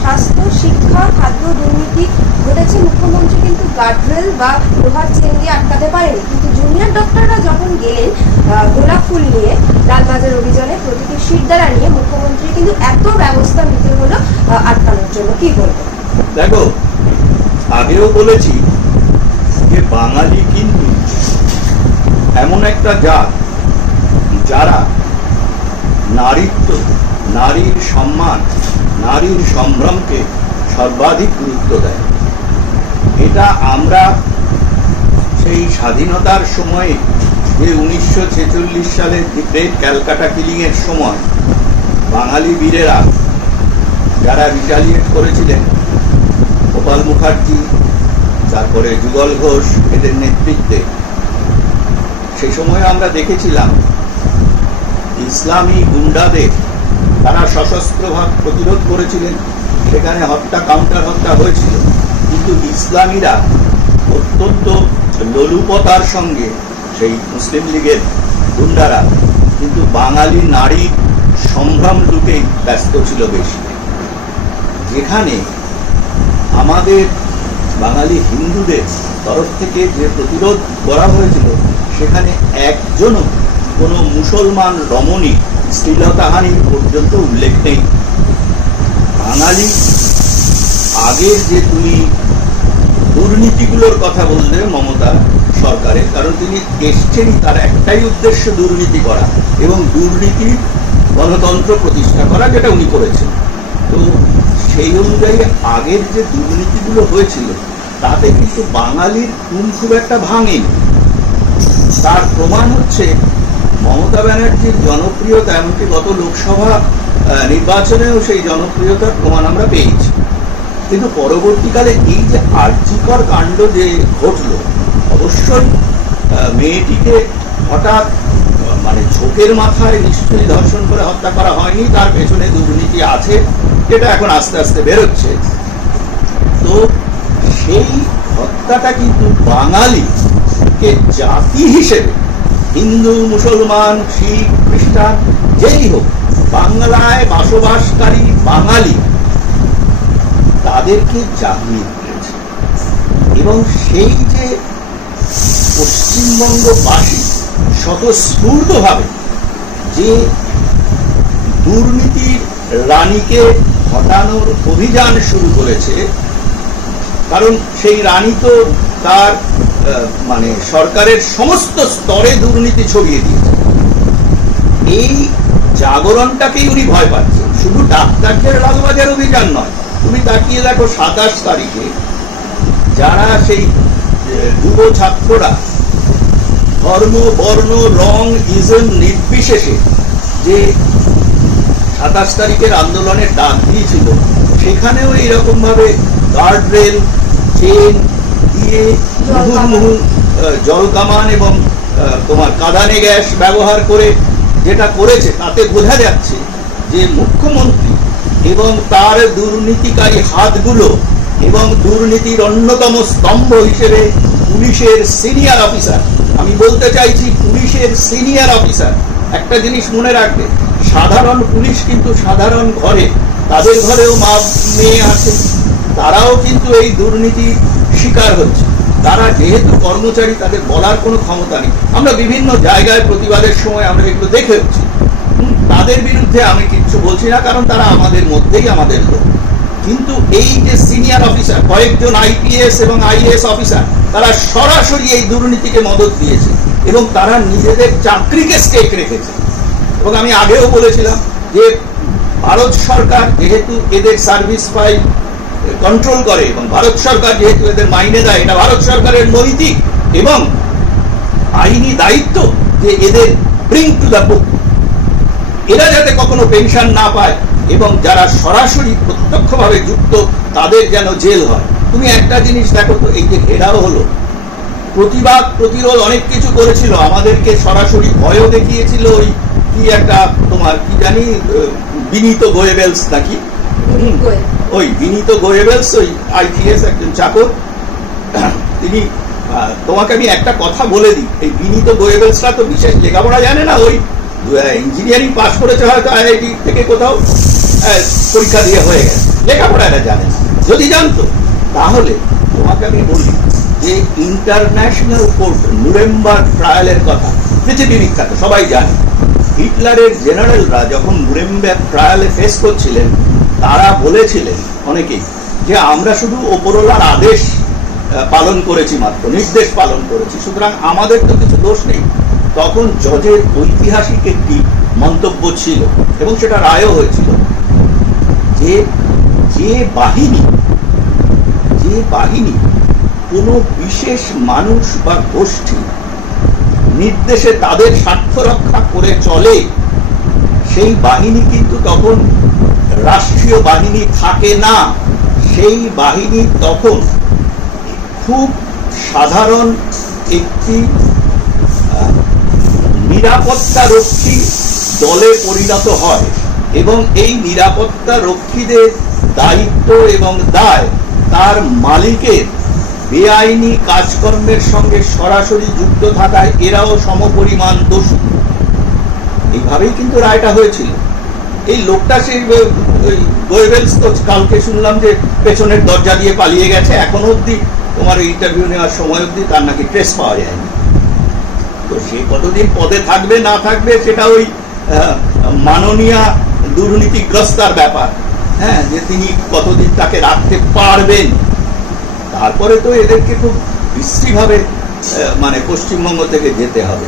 স্বাস্থ্য, শিক্ষা, খাদ্য দুর্নীতি ঘটেছে, মুখ্যমন্ত্রী কিন্তু গার্ডরেল বা লোহার চেন দিয়ে আটকাতে পারেনি। কিন্তু জুনিয়র ডক্টররা যখন গেলেন গোলাপ ফুল নিয়ে লালবাজার অভিযানে প্রতীকী শিরদাঁড়া নিয়ে, মুখ্যমন্ত্রী কিন্তু এত ব্যবস্থা নিতে হলো আটকানোর জন্য। কি বলবো? দেখো, আগেও বলেছি যে বাঙালি কিন্তু এমন একটা জাত যারা নারীত্ব, নারীর সম্মান, নারীর সম্ভ্রমকে সর্বাধিক গুরুত্ব দেয়। এটা আমরা সেই স্বাধীনতার সময়ে যে 1946 সালের গ্রেট ক্যালকাটা কিলিং এর সময় বাঙালি বীরেরা যারা রিটালিয়েট করেছিলেন, গোপাল মুখার্জি, তারপরে যুগল ঘোষ, এদের নেতৃত্বে, সেই সময় আমরা দেখেছিলাম ইসলামী গুন্ডাদের তারা সশস্ত্রভাবে প্রতিরোধ করেছিলেন, সেখানে হত্যা, কাউন্টার হত্যা হয়েছিল। কিন্তু ইসলামীরা অত্যন্ত লোলুপতার সঙ্গে, সেই মুসলিম লীগের গুন্ডারা কিন্তু বাঙালি নারীর সম্ভ্রম লুটেই ব্যস্ত ছিল বেশি। যেখানে আমাদের বাঙালি হিন্দুদের তরফ থেকে যে প্রতিরোধ করা হয়েছিল, সেখানে একজনও কোনো মুসলমান রমণী শ্লীলতাহানির পর্যন্ত উল্লেখ নেই। বাঙালি আগের যে তুমি দুর্নীতিগুলোর কথা বললে মমতা সরকারের, কারণ তিনি এসছেনই তার একটাই উদ্দেশ্য দুর্নীতি করা এবং দুর্নীতির গণতন্ত্র প্রতিষ্ঠা করা, যেটা উনি করেছেন। তো সেই অনুযায়ী আগের যে দুর্নীতিগুলো হয়েছিল তাতে কিন্তু বাঙালির ঘুম খুব একটা ভাঙেনি। তার প্রমাণ হচ্ছে মমতা ব্যানার্জির জনপ্রিয়তা, এমনকি গত লোকসভা নির্বাচনেও সেই জনপ্রিয়তার প্রমাণ আমরা পেয়েছি। কিন্তু পরবর্তীকালে এই যে আর্যিকর কাণ্ড যে ঘটল, অবশ্যই মেয়েটিকে হঠাৎ মানে ঝোঁকের মাথায় নিশ্চয়ই ধর্ষণ করে হত্যা করা হয়নি, তার পেছনে দুর্নীতি আছে, যেটা এখন আস্তে আস্তে বেরোচ্ছে। তো সেই হত্যাটা কিন্তু বাঙালিকে জাতি হিসেবে, হিন্দু, মুসলমান, শিখ, খ্রিস্টান, যেই হোক, বাংলায় বসবাসকারী বাঙালি তাদেরকে জাগিয়ে দিয়েছে। এবং সেই যে পশ্চিমবঙ্গবাসী স্বতঃস্ফূর্তভাবে যে দুর্নীতির রানীকে হটানোর অভিযান শুরু করেছে, কারণ সেই রানী তো তার মানে সরকারের সমস্ত স্তরে দুর্নীতি ছড়িয়ে দিয়েছে। এই জাগরণটাকেই উনি ভয় পাচ্ছেন। শুধু ডাক্তারদের লালবাজার অভিযান নয়, তুমি তাকিয়ে দেখো 27 তারিখে যারা সেই যুব ছাত্ররা ধর্ম, বর্ণ, রং, ইজম নির্বিশেষে যে 27 তারিখের আন্দোলনের ডাক দিয়েছিল, সেখানেও এইরকম ভাবে গার্ডরেল, চেন দিয়ে মুহুর্মুহু জল কামান এবং তোমার কাঁদানে গ্যাস ব্যবহার করে যেটা করেছে, তাতে বোঝা যাচ্ছে যে মুখ্যমন্ত্রী এবং তার দুর্নীতিকারী হাতগুলো এবং দুর্নীতির অন্যতম স্তম্ভ হিসেবে পুলিশের সিনিয়র অফিসার, আমি বলতে চাইছি পুলিশের সিনিয়র অফিসার, একটা জিনিস মনে রাখবে, সাধারণ পুলিশ কিন্তু সাধারণ ঘরে, তাদের ঘরেও মা মেয়ে আছে, তারাও কিন্তু এই দুর্নীতির শিকার হচ্ছে। তারা যেহেতু কর্মচারী, তাদের বলার কোনো ক্ষমতা নেই। আমরা বিভিন্ন জায়গায় প্রতিবাদের সময় আমরা এগুলো দেখেছি। তাদের বিরুদ্ধে আমি কিচ্ছু বলছি না, কারণ তারা আমাদের মধ্যেই আমাদের লোক। কিন্তু এই যে সিনিয়র অফিসার, কয়েকজন আইপিএস এবং আইএএস অফিসার, তারা সরাসরি এই দুর্নীতিকে মদত দিয়েছে এবং তারা নিজেদের চাকরিকে স্টেক রেখেছে। এবং আমি আগেও বলেছিলাম যে ভারত সরকার যেহেতু এদের সার্ভিস ফাইল কন্ট্রোল করে এবং ভারত সরকার যেহেতু এদের মাইনে দেয়, এটা ভারত সরকারের নৈতিক এবং আইনি দায়িত্ব যে এদের ব্রিং টু দ্য বুক, এরা যাতে কখনো পেনশন না পায় এবং যারা সরাসরি প্রত্যক্ষভাবে যুক্ত তাদের যেন জেল হয়। তুমি একটা জিনিস দেখো তো, এই যে ঘেরাও হলো, প্রতিবাদ প্রতিরোধ অনেক কিছু করেছিল, আমাদেরকে সরাসরি ভয়ও দেখিয়েছিল। ওই কি একটা তোমার কি জানি বিনীত গোয়েবেলস নাকি, ওই বিনীত গোয়েবেলস, ওই আইপিএস একজন চাকর, তিনি, তোমাকে আমি একটা কথা বলে দিই, এই বিনীত গোয়েবেলসরা তো বিশেষ লেখাপড়া জানে না, ওই ইঞ্জিনিয়ারিং পাস করেছে হয়তো আইআইটি থেকে কোথাও, পরীক্ষা দিয়ে হয়ে গেছে, লেখাপড়া এরা জানে না। যদি জানতো তাহলে তোমাকে আমি বলি যে ইন্টারন্যাশনাল কোর্ট নুরেমবার্গ ট্রায়ালের কথা পৃথিবী বিখ্যাত, সবাই জানে। হিটলারের জেনারেলরা যখন নুরেমবার্গ ট্রায়ালে ফেস করছিলেন, তারা বলেছিলেন অনেকেই যে আমরা শুধু ওপরওয়ালার আদেশ পালন করেছি, মাত্র নির্দেশ পালন করেছি, সুতরাং আমাদের তো কিছু দোষ নেই। তখন জজের ঐতিহাসিক একটি মন্তব্য ছিল এবং সেটা রায়ও হয়েছিল যে যে বাহিনী কোনো বিশেষ মানুষ বা গোষ্ঠী নির্দেশে তাদের স্বার্থ রক্ষা করে চলে, সেই বাহিনী কিন্তু তখন রাষ্ট্রীয় বাহিনী থাকে না। সেই বাহিনী তখন খুব সাধারণ একটি নিরাপত্তা রক্ষী দলে পরিণত হয় এবং এই নিরাপত্তা রক্ষীদের দায়িত্ব এবং দায় তার মালিকের বেআইনি কাজকর্মের সঙ্গে সরাসরি যুক্ত থাকায় এরাও সমপরিমাণ দোষী। এইভাবেই কিন্তু রায়টা হয়েছিল। এই লোকটা সেই গোয়েবেলস তো কালকে শুনলাম যে পেছনের দরজা দিয়ে পালিয়ে গেছে, এখনো অব্দি তোমার ইন্টারভিউ নেওয়ার সময় অব্দি তার নাকি ট্রেস পাওয়া যায়নি। তো সে কতদিন পদে থাকবে না থাকবে সেটা ওই মাননীয় দুর্নীতিগ্রস্তার ব্যাপার, হ্যাঁ, যে তিনি কতদিন তাকে রাখতে পারবেন। তারপরে তো এদেরকে খুব বিশ্রীভাবে মানে পশ্চিমবঙ্গ থেকে যেতে হবে।